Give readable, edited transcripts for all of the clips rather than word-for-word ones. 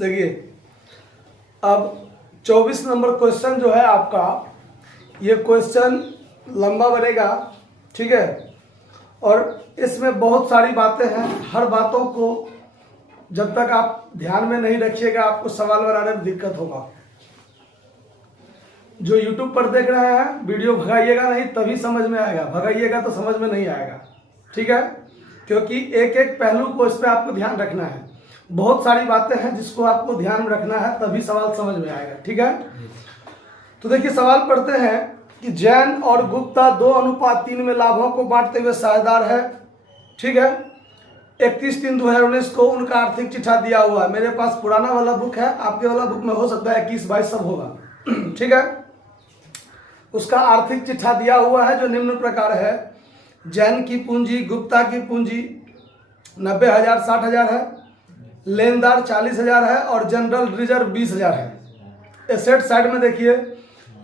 देखिए अब 24 number question जो है आपका, ये क्वेश्चन लंबा बनेगा, ठीक है। और इसमें बहुत सारी बातें हैं, हर बातों को जब तक आप ध्यान में नहीं रखिएगा आपको सवाल बनाने में दिक्कत होगा। जो YouTube पर देख रहे हैं वीडियो भगाइएगा नहीं, तभी समझ में आएगा, भगाइएगा तो समझ में नहीं आएगा, ठीक है। क्योंकि एक एक पहलू को इस पर आपको ध्यान रखना है। बहुत सारी बातें हैं जिसको आपको ध्यान में रखना है, तभी सवाल समझ में आएगा, ठीक है। तो देखिए सवाल पढ़ते हैं कि जैन और गुप्ता 2:3 में लाभों को बांटते हुए साझेदार है, ठीक है। 31/3/2019 को उनका आर्थिक चिट्ठा दिया हुआ है। मेरे पास पुराना वाला बुक है, आपके वाला बुक में हो सकता है 21-22 सब होगा, ठीक है। उसका आर्थिक चिट्ठा दिया हुआ है जो निम्न प्रकार है। जैन की पूंजी, गुप्ता की पूंजी 90,000 60,000 है, लेनदार 40,000 है और जनरल रिजर्व 20,000 है। एसेट साइड में देखिए,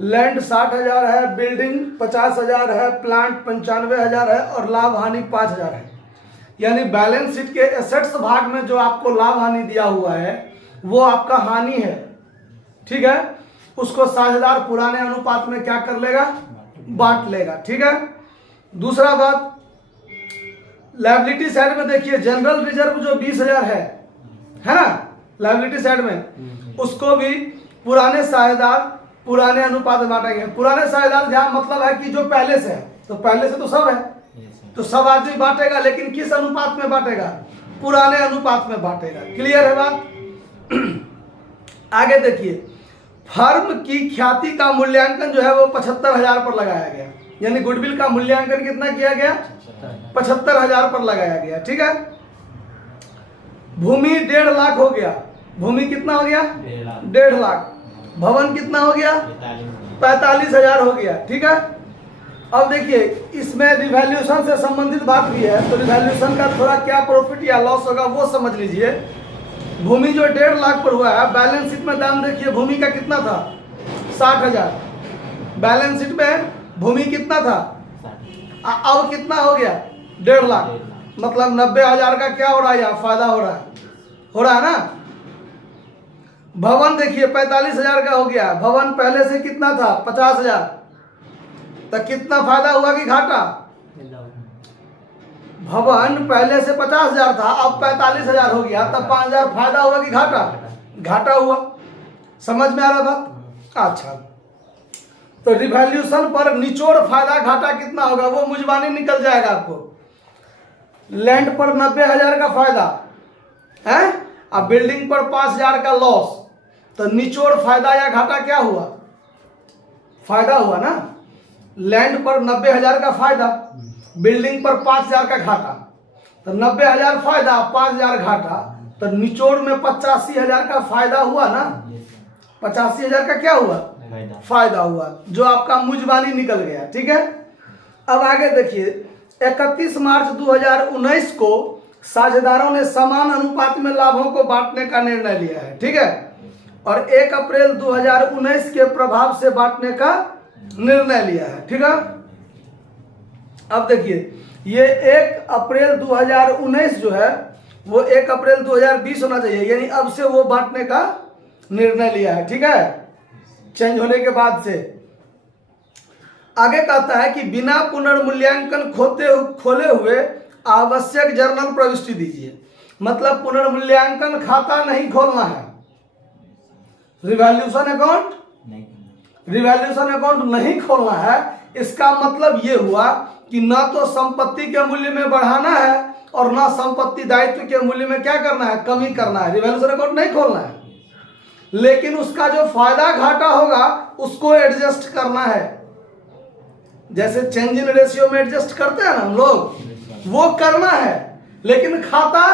लैंड 60,000 है, बिल्डिंग 50,000 है, प्लांट 95,000 है और लाभ हानि 5,000 है। यानी बैलेंस शीट के एसेट्स भाग में जो आपको लाभ हानि दिया हुआ है वो आपका हानि है, ठीक है। उसको साझेदार पुराने अनुपात में क्या कर लेगा, बांट लेगा, ठीक है। दूसरा बात, लायबिलिटी साइड में देखिए, जनरल रिजर्व जो 20,000 है ना, लायबिलिटी साइड में उसको भी पुराने साझेदार पुराने अनुपात में बांटेंगे। पुराने साझेदार जहां मतलब है कि जो पहले से है, तो पहले से तो सब है, तो सब आदमी बांटेगा, लेकिन किस अनुपात में बांटेगा, पुराने अनुपात में बांटेगा। क्लियर है बात। आगे देखिए, फर्म की ख्याति का मूल्यांकन जो है वो 75,000 पर लगाया गया। यानी गुडविल का मूल्यांकन कितना किया गया, 75,000 पर लगाया गया, ठीक है। भूमि 1.5 लाख हो गया, भूमि कितना हो गया, 1.5 लाख। भवन कितना हो गया, 45,000 हो गया, ठीक है। अब देखिए इसमें रिवैल्यूएशन से संबंधित बात भी है, तो रिवैल्यूएशन का थोड़ा क्या प्रॉफिट या लॉस होगा वो समझ लीजिए। भूमि जो 1.5 लाख पर हुआ है, बैलेंस शीट में दाम देखिए भूमि का कितना था, 60,000। बैलेंस शीट में भूमि कितना था, अब कितना हो गया, 1.5 लाख। मतलब 90,000 का क्या हो रहा है, यहाँ फायदा हो रहा है ना। भवन देखिए 45,000 का हो गया, भवन पहले से कितना था, 50,000। तो कितना फायदा हुआ कि घाटा, भवन पहले से 50,000 था, अब 45,000 हो गया, तब 5,000 फायदा हुआ कि घाटा, घाटा हुआ। समझ में आ रहा बात। अच्छा, तो रिवैल्यूएशन पर निचोड़ फायदा घाटा कितना होगा वो मुजबानी निकल जाएगा आपको। लैंड पर 90,000 का फायदा है, अब बिल्डिंग पर 5,000 का लॉस, तो निचोड़ फायदा या घाटा क्या हुआ, फायदा हुआ ना। लैंड पर 90,000 का फायदा, बिल्डिंग पर 5,000 का घाटा, तो 90,000 फायदा 5,000 घाटा, तो निचोड़ में 85,000 का फायदा हुआ ना। 85,000 का क्या हुआ, फायदा हुआ, जो आपका मुजबानी निकल गया, ठीक है। अब आगे देखिए, 31 मार्च 2019 को साझेदारों ने समान अनुपात में लाभों को बांटने का निर्णय लिया है, ठीक है। और 1 अप्रैल 2019 के प्रभाव से बांटने का निर्णय लिया है, ठीक है। अब देखिए ये 1 अप्रैल 2019 जो है वो 1 अप्रैल 2020 होना चाहिए, यानी अब से वो बांटने का निर्णय लिया है, ठीक है, चेंज होने के बाद से। आगे कहता है कि बिना पुनर्मूल्यांकन खोले हुए आवश्यक जर्नल प्रविष्टि दीजिए। मतलब पुनर्मूल्यांकन खाता नहीं खोलना है, रिवैल्यूएशन अकाउंट नहीं खोलना है। इसका मतलब ये हुआ कि ना तो संपत्ति के मूल्य में बढ़ाना है और ना संपत्ति दायित्व के मूल्य में क्या करना है, कमी करना है। रिवैल्यूएशन अकाउंट नहीं खोलना है, लेकिन उसका जो फायदा घाटा होगा उसको एडजस्ट करना है। जैसे चेंज इन रेशियो में एडजस्ट करते हैं ना हम लोग, वो करना है, लेकिन खाता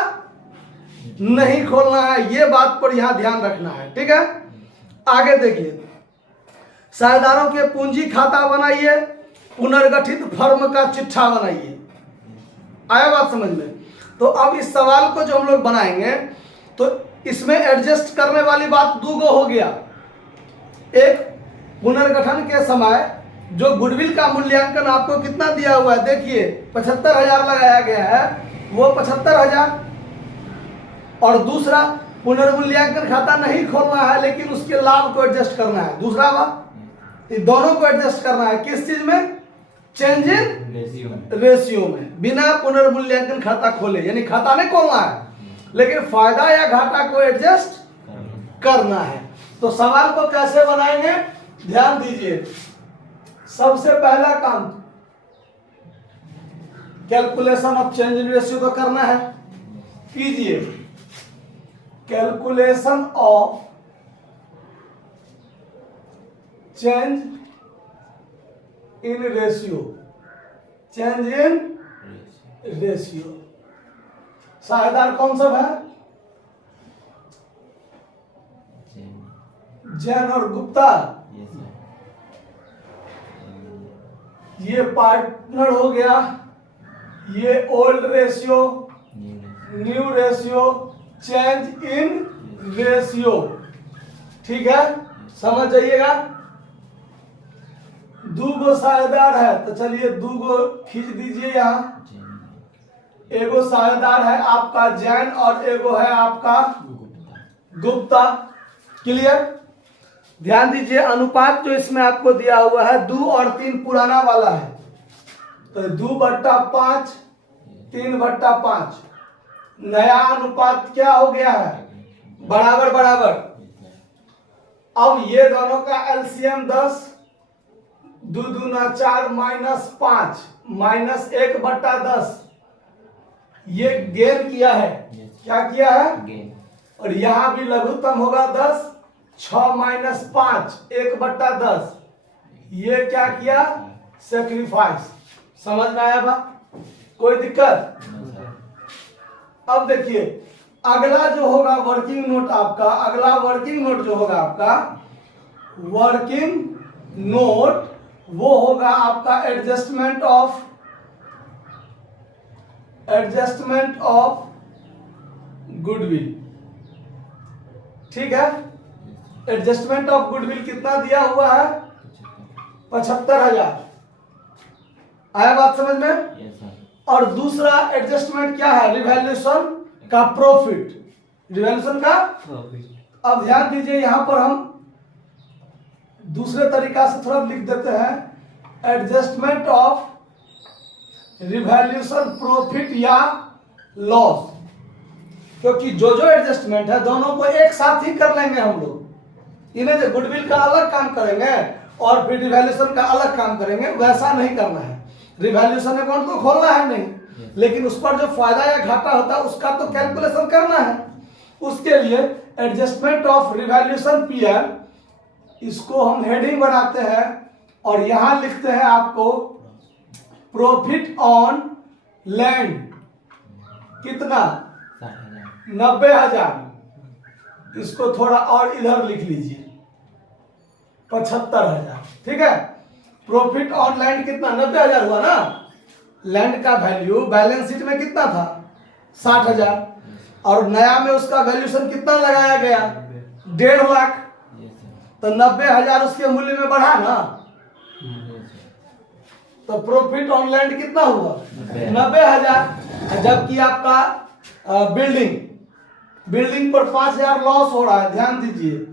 नहीं खोलना है। ये बात पर यहां ध्यान रखना है, ठीक है। आगे देखिए, साझेदारों के पूंजी खाता बनाइए, पुनर्गठित फर्म का चिट्ठा बनाइए। आया बात समझ में। तो अब इस सवाल को जो हम लोग बनाएंगे तो इसमें एडजस्ट करने वाली बात 2 गो हो गया। एक, पुनर्गठन के समय जो गुडविल का मूल्यांकन आपको कितना दिया हुआ है, देखिए 75,000 लगाया गया है, वो 75,000। और दूसरा, पुनर्मूल्यांकन खाता नहीं खोलना है, लेकिन उसके लाभ को एडजस्ट करना है। दूसरा बात, ये दोनों को एडजस्ट करना है। किस चीज में? चेंज इन रेशियो में, बिना पुनर्मूल्यांकन खाता खोले। यानी खाता नहीं खोलना है, लेकिन फायदा या घाटा को एडजस्ट करना है। तो सवाल को कैसे बनाएंगे, ध्यान दीजिए। सबसे पहला काम, calculation of change in ratio तो करना है, कीजिए। Calculation of change in ratio, change in ratio. साझेदार कौन सब है? जैन और गुप्ता। ये पार्टनर हो गया, ये old ratio, new ratio, change in ratio. ठीक है, समझ जाइएगा। दूगो साझेदार है, तो चलिए दूगो खींच दीजिए यहाँ। एगो साझेदार है आपका जैन और एगो है आपका गुप्ता। क्लियर? ध्यान दीजिए, अनुपात जो इसमें आपको दिया हुआ है 2 और 3 पुराना वाला है, तो 2/5, 3/5। नया अनुपात क्या हो गया है? बराबर बराबर। अब ये दोनों का एलसीएम 10, 2 दूना 4 -5 -1/10। ये गेन किया है। क्या किया है? और यहां भी लघुत्तम होगा 10, 6 - 5 1/10। ये क्या किया? सेक्रीफाइस। समझ में आया बा? कोई दिक्कत? अब देखिए, अगला जो होगा वर्किंग नोट आपका, अगला वर्किंग नोट जो होगा आपका, वर्किंग नोट वो होगा आपका एडजस्टमेंट ऑफ गुडविल। ठीक है, एडजस्टमेंट ऑफ गुडविल कितना दिया हुआ है? 75,000। आया बात समझ में? और दूसरा एडजस्टमेंट क्या है? रिवैल्यूएशन का प्रॉफिट, रिवैल्यूएशन का प्रॉफिट। अब ध्यान दीजिए, यहां पर हम दूसरे तरीका से थोड़ा लिख देते हैं, एडजस्टमेंट ऑफ रिवैल्यूएशन प्रॉफिट या लॉस। क्योंकि जो एडजस्टमेंट है दोनों को एक साथ ही कर लेंगे हम लोग। इन्हें जो गुडविल का अलग काम करेंगे और फिर रिवैल्यूएशन का अलग काम करेंगे, वैसा नहीं करना है। रिवैल्यूएशन अकाउंट तो खोलना है नहीं, लेकिन उस पर जो फायदा या घाटा होता है उसका तो कैलकुलेशन करना है। उसके लिए एडजस्टमेंट ऑफ रिवैल्यूएशन पीएल, इसको हम हेडिंग बनाते हैं और यहां लिखते हैं आपको प्रॉफिट ऑन लैंड। कितना? 90,000। इसको थोड़ा और इधर लिख लीजिए, 75,000। ठीक है, प्रॉफिट ऑन लैंड कितना? 90,000 हुआ ना। लैंड का वैल्यू बैलेंस शीट में कितना था? 60,000। और नया में उसका वैल्यूएशन कितना लगाया गया? 1.5 लाख। तो 90,000 उसके मूल्य में बढ़ा ना, तो प्रॉफिट ऑन लैंड कितना हुआ? 90,000। जबकि आपका बिल्डिंग पर 5,000 लॉस हो रहा है। ध्यान दीजिए,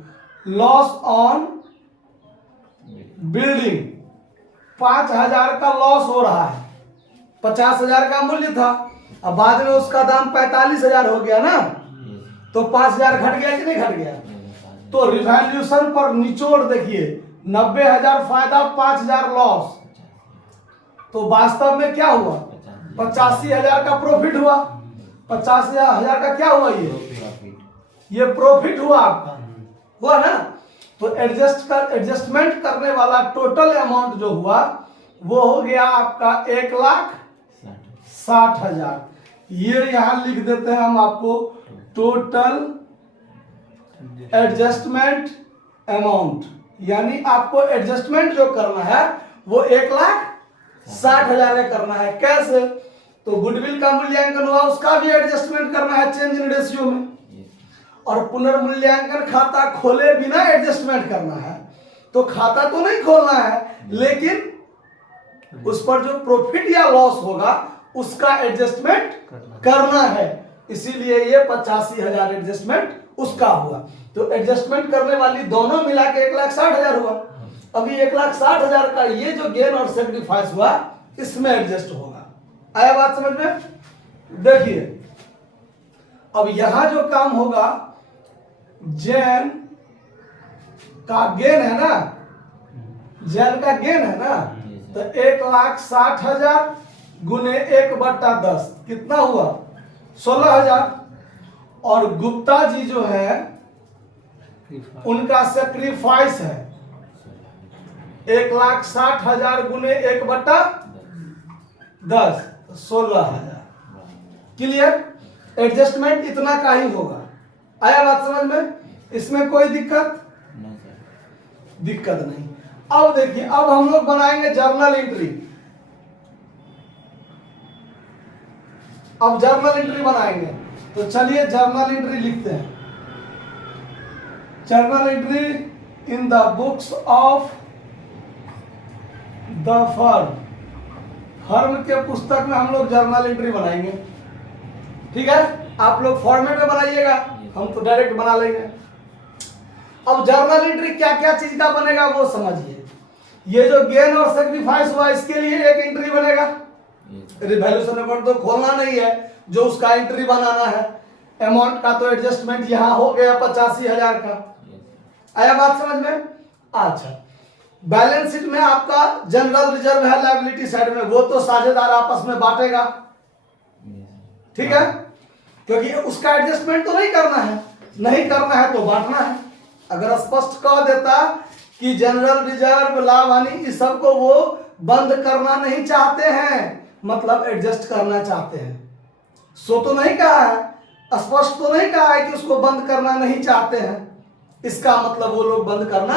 लॉस ऑन बिल्डिंग 5,000 का लॉस हो रहा है। 50,000 का मूल्य था, अब बाद में उसका दाम 45,000 हो गया ना, तो 5,000 घट गया कि नहीं घट गया? तो रिवैल्यूएशन पर निचोड़ देखिए, 90,000 फायदा, 5,000 लॉस, तो वास्तव में क्या हुआ? 85,000 का प्रॉफिट हुआ। 50,000 का क्या हुआ? ये प्रॉफिट हुआ आपका, हुआ ना। तो एडजस्टमेंट करने वाला टोटल अमाउंट जो हुआ वो हो गया आपका 1,60,000। ये यहां लिख देते हैं हम आपको, टोटल एडजस्टमेंट अमाउंट। यानी आपको एडजस्टमेंट जो करना है वो 1,60,000 का करना है। कैसे? तो गुडविल का मूल्यांकन हुआ, उसका भी एडजस्टमेंट करना है चेंज इन रेशियो में, और पुनर्मूल्यांकन खाता खोले बिना एडजस्टमेंट करना है। तो खाता तो नहीं खोलना है, लेकिन उस पर जो प्रॉफिट या लॉस होगा उसका एडजस्टमेंट करना है। इसीलिए ये 85,000 एडजस्टमेंट उसका हुआ। तो एडजस्टमेंट करने वाली दोनों मिला के 1,60,000 हुआ। अभी 1,60,000 का ये जो गेन और सेक्रीफाइस हुआ इसमें एडजस्ट होगा। आया बात समझ में? देखिए अब यहां जो काम होगा, जैन का गेन है ना, जैन का गेन है ना, तो 1,60,000 गुने 1/10 कितना हुआ? 16,000। और गुप्ता जी जो है उनका सेक्रीफाइस है 1,60,000 गुने 1/10 16,000। क्लियर? एडजस्टमेंट इतना का ही होगा। आया बात समझ में? इसमें कोई दिक्कत नहीं। अब देखिए, अब हम लोग बनाएंगे जर्नल एंट्री। अब जर्नल एंट्री बनाएंगे, तो चलिए जर्नल एंट्री लिखते हैं। Journal entry in the books of the firm. Firm के पुस्तक में हम लोग जर्नल एंट्री बनाएंगे। ठीक है, आप लोग फॉर्मेट में बनाइएगा, हम तो डायरेक्ट बना लेंगे। अब जर्नल एंट्री क्या क्या चीज का बनेगा वो समझिए। ये जो गेन और सेक्रीफाइस हुआ इसके लिए एक एंट्री बनेगा। रिवैल्यूएशन रिपोर्ट तो खोलना नहीं है, जो उसका एंट्री बनाना है। अमाउंट का तो एडजस्टमेंट यहां हो गया 85,000 का। आया बात समझ में? अच्छा, बैलेंस शीट में आपका जनरल रिजर्व है लायबिलिटी साइड में, वो तो साझेदार आपस में बांटेगा। ठीक है, क्योंकि उसका एडजस्टमेंट तो नहीं करना है, नहीं करना है तो बांटना है। अगर स्पष्ट कह देता कि जनरल रिजर्व लाभ हानि इस सब को वो बंद करना नहीं चाहते हैं, मतलब एडजस्ट करना चाहते हैं, सो तो नहीं कहा है, स्पष्ट तो नहीं कहा है कि उसको बंद करना नहीं चाहते हैं। इसका मतलब वो लोग बंद करना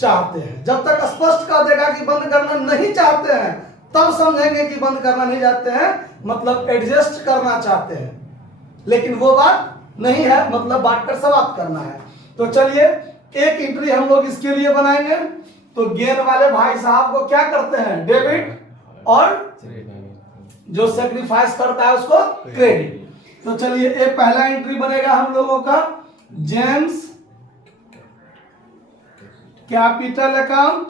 चाहते हैं। जब तक स्पष्ट कह देगा कि बंद करना नहीं चाहते हैं, तब समझेंगे कि बंद करना नहीं चाहते हैं, मतलब एडजस्ट करना चाहते हैं। लेकिन वो बात नहीं है, मतलब बांटकर समाप्त करना है। तो चलिए एक एंट्री हम लोग इसके लिए बनाएंगे। तो गेन वाले भाई साहब को क्या करते हैं? डेबिट, और जो सेक्रीफाइस करता है उसको क्रेडिट। तो चलिए एक पहला एंट्री बनेगा हम लोगों का, James capital account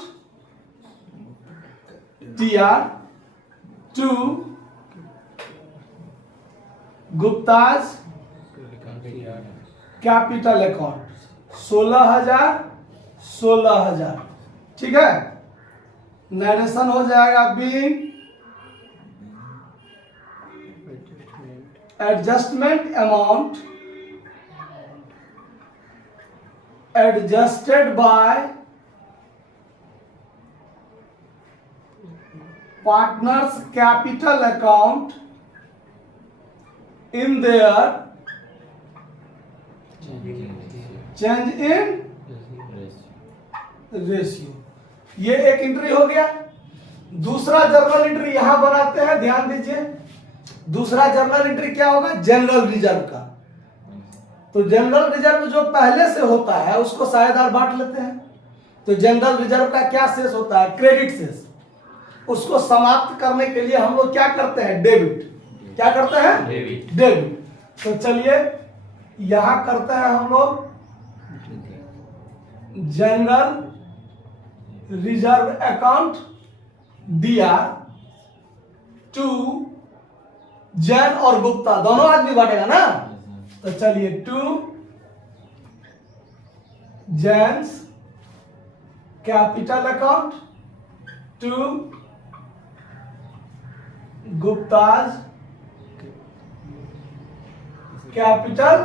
TR to Gupta's capital account 16,000। ठीक है, नरेशन हो जाएगा being adjustment amount adjusted by partners capital account in their change in ratio. ये एक एंट्री हो गया। दूसरा जर्नल एंट्री यहां बनाते हैं, ध्यान दीजिए। दूसरा जर्नल एंट्री क्या होगा? जनरल रिजर्व का। तो जनरल रिजर्व जो पहले से होता है उसको साझेदार बांट लेते हैं। तो जनरल रिजर्व का क्या शेष होता है? क्रेडिट शेष। उसको समाप्त करने के लिए हम लोग क्या करते हैं? डेबिट। क्या करते हैं? डेबिट। तो चलिए यहां करते हैं हम लोग general reserve account DR to Jain और गुप्ता, दोनों आदमी बांटेगा ना। तो चलिए to Jain's capital account to Gupta's capital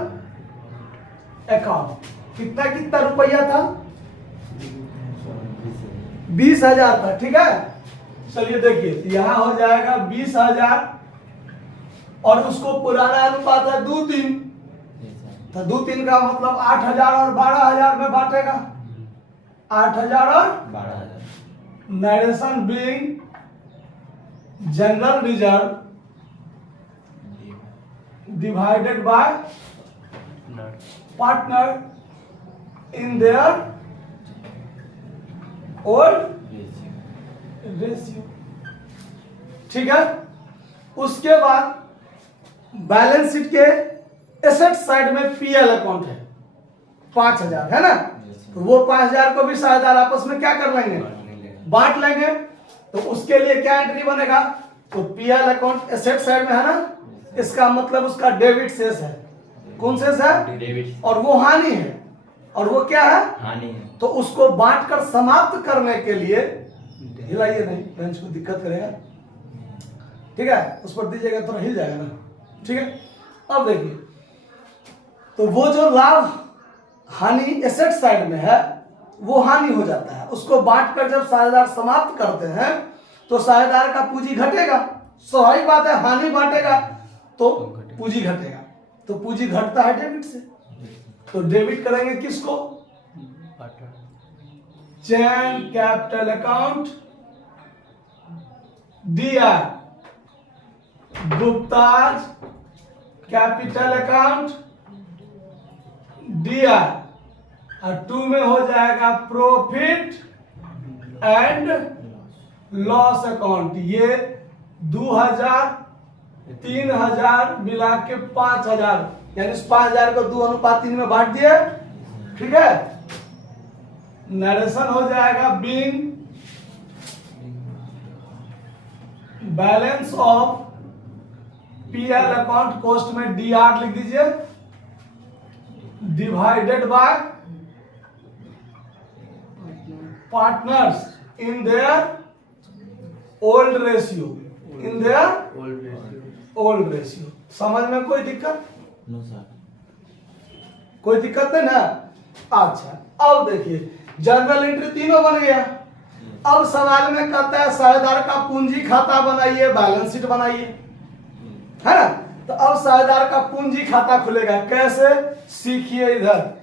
account. कितना कितना रुपया था? 20,000 था। ठीक है, चलिए देखिए यहां हो जाएगा 20,000 और उसको पुराना अनुपात है 2:3, तो 2:3 का मतलब 8,000 और 12,000 में बांटेगा। 8,000 और 12,000। Narration being general reserve divided by partner in their old ratio. ठीक है, उसके बाद बैलेंस शीट के एसेट साइड में PL अकाउंट है। 5,000 है ना। तो वो 5,000 को भी साझेदार आपस में क्या कर लेंगे, बांट लेंगे। तो उसके लिए क्या एंट्री बनेगा, तो पीएल अकाउंट एसेट साइड में है ना, इसका मतलब उसका डेबिट शेष है। कौन शेष है, डेबिट, और वो हानि है, और वो क्या है, हानि है। तो उसको बांटकर समाप्त करने के लिए, हिलाइए नहीं, बेंच को दिक्कत करेगा, ठीक है, उस पर दीजिएगा तो हिल जाएगा ना, ठीक है। अब देखिए, तो वो जो लाभ हानि एसेट साइड में है वो हानि हो जाता है, उसको बांटकर जब साझेदार समाप्त करते हैं तो साझेदार का पूंजी घटेगा, स्वाभाविक बात है, हानि बांटेगा तो पूंजी घटेगा, तो पूंजी घटता है डेबिट से। तो डेबिट करेंगे किसको, Chain capital account DR, Gupta's capital account DR, और 2 में हो जाएगा प्रॉफिट एंड लॉस अकाउंट। ये 2,000 3,000 मिला के 5,000, यानी इस 5,000 को 2:3 में बांट दिए, ठीक है। नरेशन हो जाएगा being balance of PL account, cost में डीआर लिख दीजिए, divided by partners in their old ratio, in their old ratio. समझ में कोई दिक्कत, नो सर, कोई दिक्कत नहीं ना। अच्छा, अब देखिए जर्नल एंट्री तीनों बन गया। अब सवाल में कहता है साझेदार का पूंजी खाता बनाइए, बैलेंस शीट बनाइए, है ना। तो अब साझेदार का पूंजी खाता खुलेगा, कैसे, सीखिए इधर।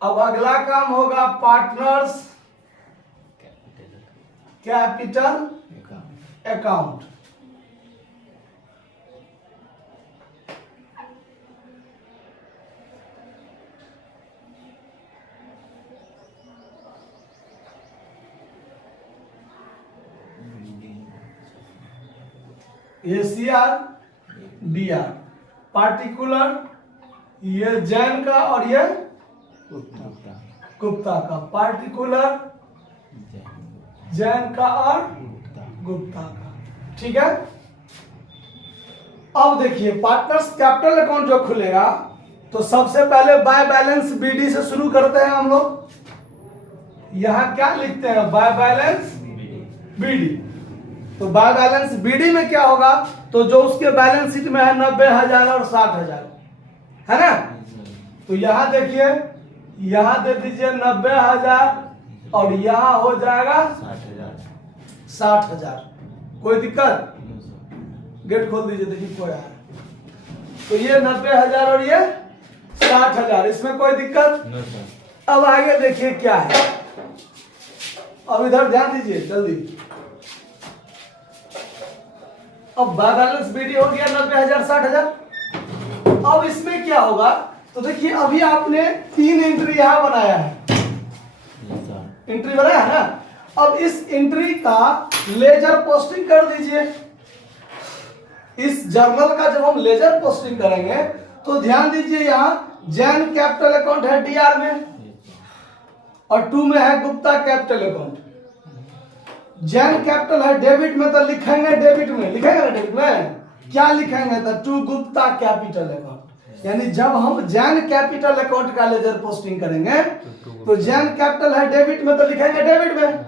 अब अगला काम होगा partners capital account. ACR DR, particular ये जैन का और ये गुप्ता का, पार्टिकुलर जैन का और गुप्ता का, ठीक है। अब देखिए पार्टनर्स कैपिटल अकाउंट जो खुलेगा तो सबसे पहले बाय बैलेंस बीडी से शुरू करते हैं हम लोग। यहां क्या लिखते हैं, बाय बैलेंस बीडी। तो बाय बैलेंस बीडी में क्या होगा, तो जो उसके बैलेंस शीट में है 90,000 और 60,000, है ना। तो यहां देखिए, यहां दे दीजिए 90,000 और यहां हो जाएगा 60,000। कोई दिक्कत, गेट खोल दीजिए, देखिए कोई आया। तो ये 90,000 और ये 60,000, इसमें कोई दिक्कत। No sir. अब आगे देखिए क्या है, अब इधर ध्यान दीजिए जल्दी। अब बैलेंस बीडी हो गया 90,000 60,000। अब इसमें क्या होगा, तो देखिए अभी आपने 3 एंट्री यहां बनाया है, एंट्री बनाया है ना। अब इस एंट्री का लेजर पोस्टिंग कर दीजिए। इस जर्नल का जब हम लेजर पोस्टिंग करेंगे तो ध्यान दीजिए, यहां जैन कैपिटल अकाउंट है डीआर में और 2 में है Gupta capital account. Jain capital है डेबिट में, तो लिखेंगे डेबिट में, लिखेंगे ना डेबिट में, क्या लिखेंगे, तो 2 गुप्ता कैपिटल अकाउंट। यानी जब हम जैन कैपिटल अकाउंट का लेजर पोस्टिंग करेंगे तो जैन कैपिटल है डेबिट में, तो लिखेंगे डेबिट में,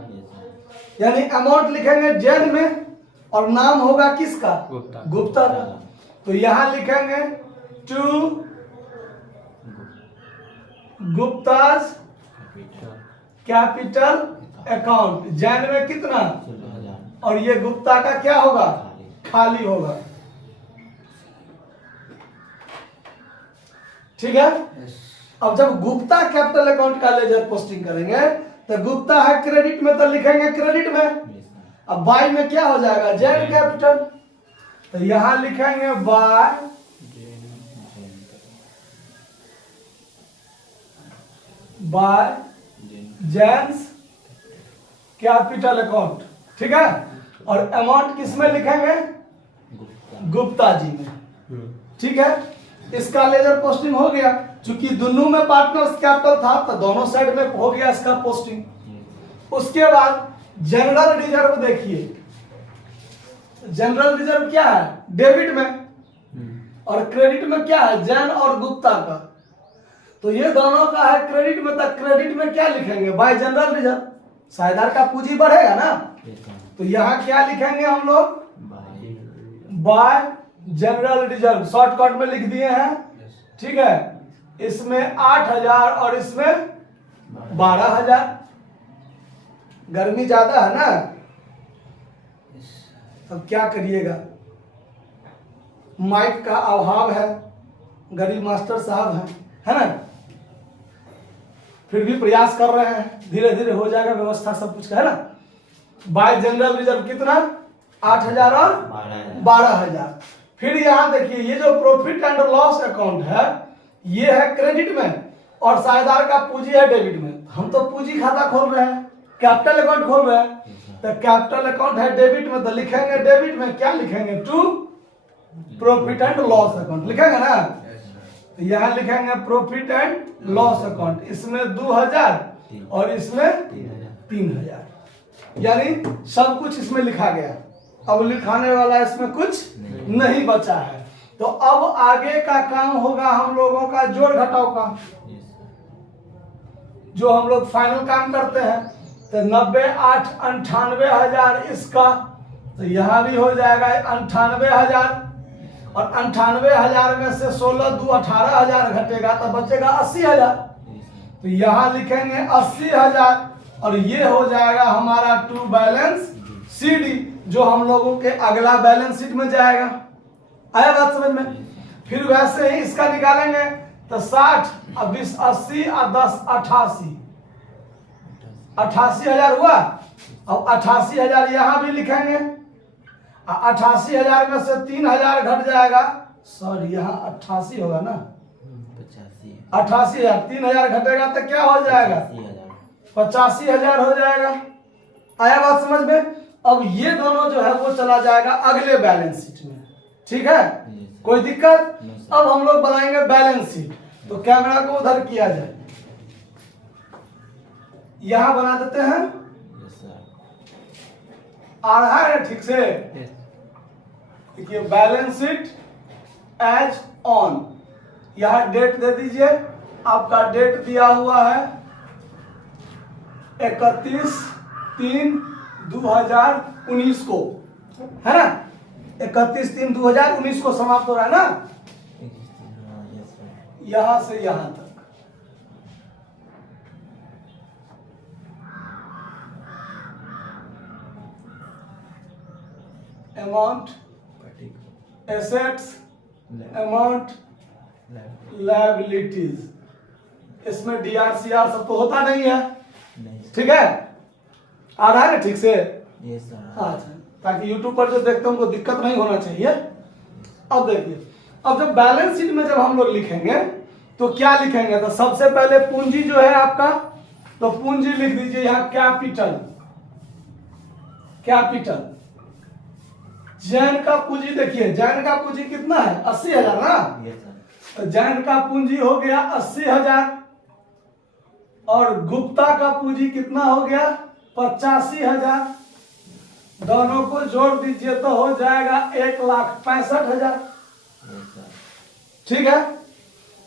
यानी अमाउंट लिखेंगे जैन में और नाम होगा किसका, गुप्ता का। तो यहां लिखेंगे 2 गुप्ताज कैपिटल अकाउंट, जैन में कितना, और ये गुप्ता का क्या होगा, खाली होगा, ठीक है। अब जब गुप्ता कैपिटल अकाउंट का लेजर पोस्टिंग करेंगे तो गुप्ता है क्रेडिट में, तो लिखेंगे क्रेडिट में। अब बाय में क्या हो जाएगा, जैन कैपिटल, तो यहां लिखेंगे बाय जैन्स कैपिटल अकाउंट, ठीक है। और अमाउंट किस में लिखेंगे, गुप्ता जी में, ठीक है। इसका लेजर पोस्टिंग हो गया। चूंकि दोनों में पार्टनर्स कैपिटल था तो दोनों साइड में हो गया इसका पोस्टिंग। उसके बाद जनरल रिजर्व देखिए, जनरल रिजर्व क्या है, डेबिट में, और क्रेडिट में क्या है, जैन और गुप्ता का। तो ये दोनों का है क्रेडिट में, तो क्रेडिट में क्या लिखेंगे, बाय जनरल रिजर्व, साझेदार का पूंजी बढ़ेगा ना। तो यहाँ क्या लिखेंगे हम लोग, बाय जनरल रिजर्व, शॉर्टकट में लिख दिए हैं। ठीक है, इसमें 8,000 और इसमें 12,000। गर्मी ज्यादा है ना, अब क्या करिएगा, माइक का अभाव है, गरीब मास्टर साहब है ना, फिर भी प्रयास कर रहे हैं, धीरे धीरे हो जाएगा व्यवस्था सब कुछ का, है ना। बाय जनरल रिजर्व कितना, 8,000 और 12,000। फिर यहाँ देखिए ये जो प्रॉफिट एंड लॉस अकाउंट है ये है क्रेडिट में, और साझेदार का पूंजी है डेबिट में। हम तो पूंजी खाता खोल रहे हैं, कैपिटल अकाउंट खोल रहे हैं, तो कैपिटल अकाउंट है डेबिट में, तो लिखेंगे डेबिट में क्या लिखेंगे, to profit and loss account लिखेंगे ना। तो यहाँ लिखेंगे प्रॉफिट एंड लॉस अकाउंट, इसमें 2,000 और इसमें 3,000, यानी सब कुछ इसमें लिखा गया। अब लिखाने वाला इसमें कुछ नहीं बचा है। तो अब आगे का काम होगा हम लोगों का जोड़ घटाव का, जो हम लोग फाइनल काम करते हैं। तो 90, 8, 98,000 इसका, तो यहाँ भी हो जाएगा 98,000, और 98,000 में से 16 2 18,000 घटेगा तो बचेगा 80,000। तो यहाँ लिखेंगे 80,000, और ये हो जाएगा हमारा टू बैलेंस CD, जो हम लोगों के अगला बैलेंस शीट में जाएगा। आया बात समझ में। फिर वैसे ही इसका निकालेंगे तो 60 और 20 80 और 10 88, 88,000 हुआ। अब 88,000 यहाँ भी लिखेंगे, 88,000 में से 3,000 घट जाएगा, सॉरी यहाँ 88 होगा ना, 88,000, 3,000 घटेगा तो क्या हो जाएगा, 85,000 हो जाएगा। आया बात समझ में। अब ये दोनों जो है वो चला जाएगा अगले बैलेंस शीट में, ठीक है, कोई दिक्कत। अब हम लोग बनाएंगे बैलेंस शीट, तो कैमरा को उधर किया जाए, यहां बना देते हैं। आ रहा है ठीक से, देखिए बैलेंस शीट एज ऑन, यह डेट दे दीजिए, आपका डेट दिया हुआ है 31/3/2019 को, है ना, 31/3/2019 को समाप्त हो रहा है ना, यहां से यहां तक। अमाउंट एसेट्स, अमाउंट लायबिलिटीज, इसमें DRCR सब तो होता नहीं है, ठीक है, आ रहा है ना ठीक से। अच्छा, ताकि YouTube पर जो देखते हैं उनको दिक्कत नहीं होना चाहिए। अब देखिए, अब जब बैलेंस शीट में जब हम लोग लिखेंगे तो क्या लिखेंगे, तो सबसे पहले पूंजी जो है आपका, तो पूंजी लिख दीजिए यहाँ कैपिटल, कैपिटल। जैन का पूंजी देखिए, जैन का पूंजी कितना है, 80,000 ना, तो जैन का पूंजी हो गया 80,000, और गुप्ता का पूंजी कितना हो गया, 85,000। दोनों को जोड़ दीजिए तो हो जाएगा 1,65,000, ठीक है।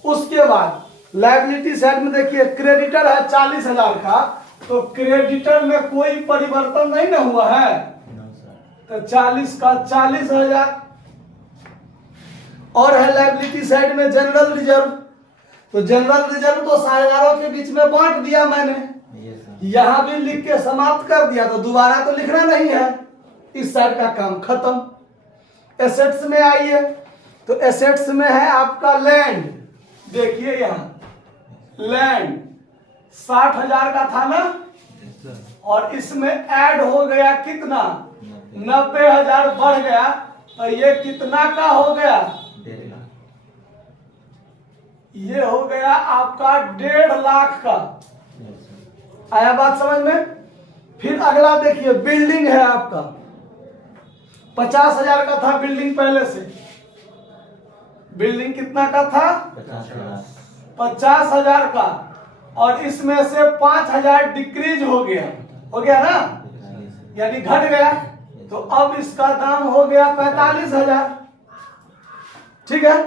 उसके बाद लायबिलिटी साइड में देखिए, क्रेडिटर है 40,000 का, तो क्रेडिटर में कोई परिवर्तन नहीं ना हुआ है, तो 40 का 40,000। और है लायबिलिटी साइड में जनरल रिजर्व, तो जनरल रिजर्व तो साझेदारों के बीच में बांट दिया मैंने, यहां भी लिख के समाप्त कर दिया, तो दोबारा तो लिखना नहीं है, इस साइड का काम खत्म। एसेट्स में आइए, तो एसेट्स में है आपका लैंड, देखिए यहां लैंड 60,000 का था ना, और इसमें ऐड हो गया कितना, 90,000 बढ़ गया, तो ये कितना का हो गया, ये हो गया आपका 1.5 लाख का। आया बात समझ में। फिर अगला देखिए, बिल्डिंग है आपका 50,000 का था बिल्डिंग पहले से, बिल्डिंग कितना का था? 50,000 का, और इसमें से 5,000 डिक्रीज हो गया ना, यानी घट गया, तो अब इसका दाम हो गया 45,000। ठीक है।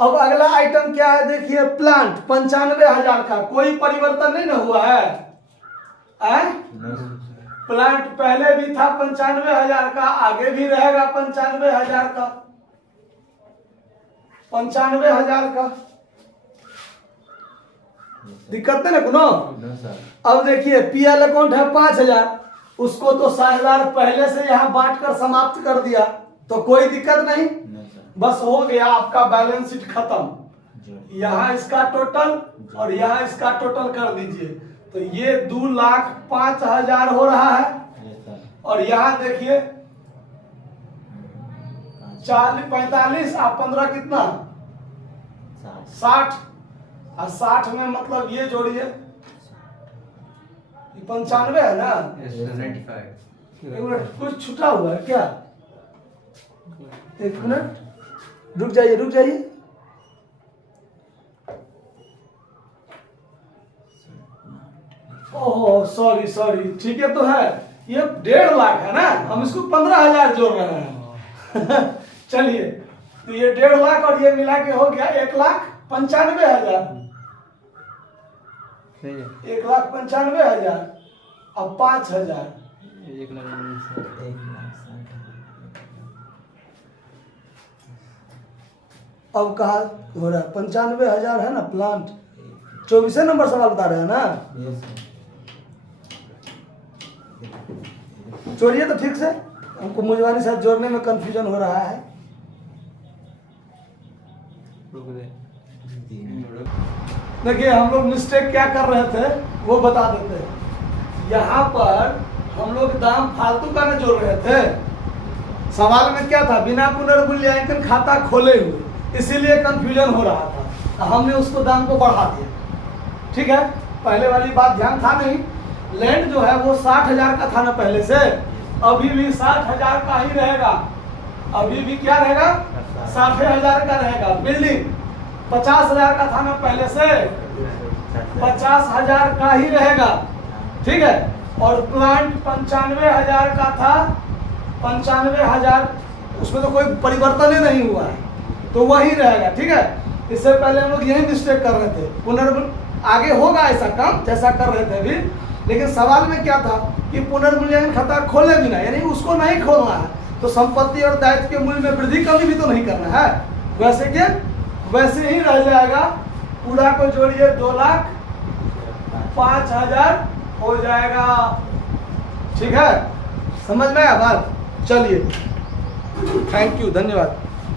अब अगला आइटम क्या है देखिए, प्लांट 95,000 का, कोई परिवर्तन नहीं ना हुआ है? प्लांट पहले भी था 95,000 का, आगे भी रहेगा 95,000 का, 95,000 का, दिक्कत नहीं ना कोनो? अब देखिए पीएल अकाउंट है 5,000, उसको तो 60,000 पहले से यहाँ बांट कर समाप्त कर दिया, तो कोई दिक्कत नहीं, बस हो गया आपका बैलेंस शीट खत्म। यहाँ इसका टोटल और यहाँ इसका टोटल कर दीजिए, तो ये 2,05,000 हो रहा है। और यहाँ देखिए 40, 45 और 15 कितना? 60, और 60 में मतलब ये जोड़िए 95 है ना? एक मिनट, कुछ छूटा हुआ है क्या? एक मिनट रुक जाइए। ओह सॉरी, ठीक है, तो है ये 1.5 लाख है ना, हम इसको 15,000 जोड़ रहे हैं। चलिए, तो ये 1.5 लाख और ये मिला के हो गया 1,95,000। 1,95,000 अब 5,000, 1,60,000। अब कहा हो रहा है 95,000 है ना प्लांट। 24 नंबर सवाल बता रहे हैं ना? जोड़िए तो ठीक से, हमको मुझवानी साथ जोड़ने में कंफ्यूजन हो रहा है। देखिए हम लोग मिस्टेक क्या कर रहे थे वो बता देते हैं। यहाँ पर हम लोग दाम फालतू का न जोड़ रहे थे। सवाल में क्या था, बिना पुनर्मूल्यांकन खाता खोले हुए, इसीलिए कंफ्यूजन हो रहा था, हमने उसको दाम को बढ़ा दिया। ठीक है, पहले वाली बात ध्यान था नहीं। लैंड जो है वो 60,000 का था ना पहले से, अभी भी 60,000 का ही रहेगा, अभी भी क्या रहेगा? 60,000 का रहेगा। बिल्डिंग 50,000 का था ना पहले से, 50,000 का ही रहेगा। ठीक है, और प्लांट 95,000 का था, 95,000, उसमें तो कोई परिवर्तन ही नहीं हुआ है, तो वही रहेगा। ठीक है, इससे पहले हम लोग यही मिस्टेक कर रहे थे। आगे होगा ऐसा काम जैसा कर रहे थे अभी, लेकिन सवाल में क्या था कि पुनर्मूल्यांकन खाता खोले बिना, यानी उसको नहीं खोलना है, तो संपत्ति और दायित्व के मूल्य में वृद्धि कमी भी तो नहीं करना है, वैसे के वैसे ही रह जाएगा। पूरा को जोड़िए 2,05,000 हो जाएगा। ठीक है, समझ में आया बात? चलिए, थैंक यू, धन्यवाद।